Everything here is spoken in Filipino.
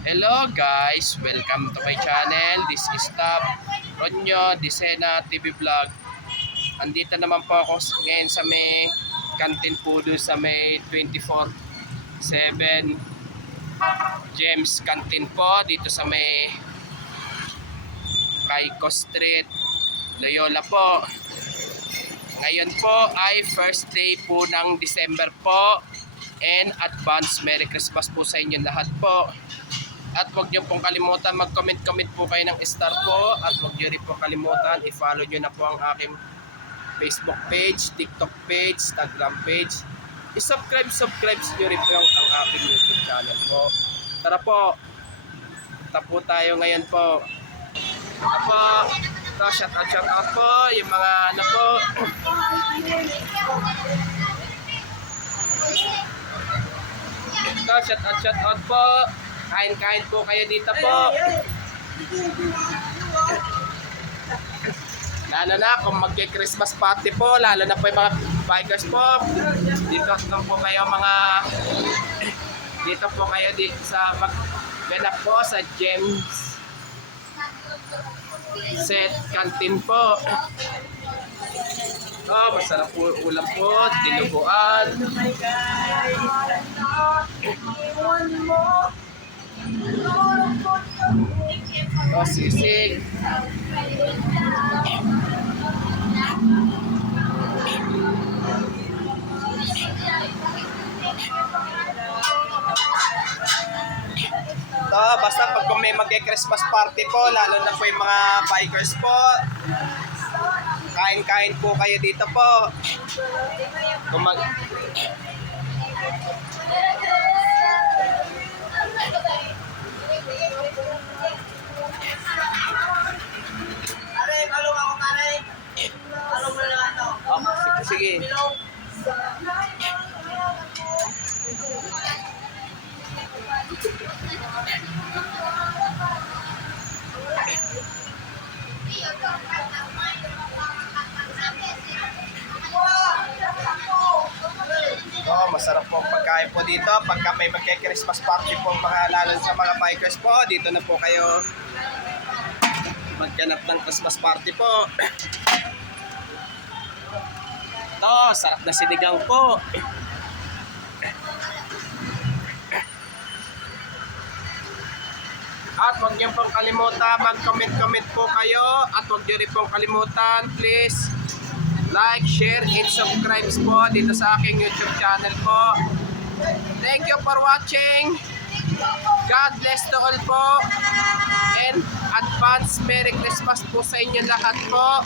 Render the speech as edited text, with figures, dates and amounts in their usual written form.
Hello guys, welcome to my channel. This is Tab Ronyo Disena TV Vlog. Andito naman po ako ngayon sa may kantin po doon sa may 24/7 James Canteen po dito sa may Cayco Street, Loyola po. Ngayon po ay first day po ng December po, and advance Merry Christmas po sa inyo lahat po. At huwag niyo pong kalimutan mag-comment po kayo ng star po, at huwag niyo rin po kalimutan i-follow niyo na po ang aking Facebook page, TikTok page, Instagram page. I-subscribe niyo rin po ang aking YouTube channel po. Tara po, punta po tayo ngayon po. Apo, ito, shout out po yung mga ano po. Ito, shout out po. Kain po kayo dito po. Lalo na kung magki-Christmas party po, lalo na po yung mga bikers po. Dito po kayo dito sa magganap po sa James Set Canteen po. Oh, masarap po ulam po, dinuguan. Oh, sisig. Basta pag may mag-Christmas party po, lalo na po yung mga bikers po, kain po kayo dito po. Sige. Oh, masarap po ang pagkain po dito. Pagka may magke-Christmas party po mga lalo sa mga bikers po, dito na po kayo magganap ng Christmas party po. Ito, sarap na sinigang po. At huwag niyo pong kalimutan mag-comment po kayo, at huwag niyo rin pong kalimutan, please like, share, and subscribe po dito sa aking YouTube channel po. Thank you for watching. God bless to all po, and advance Merry Christmas po sa inyo lahat po.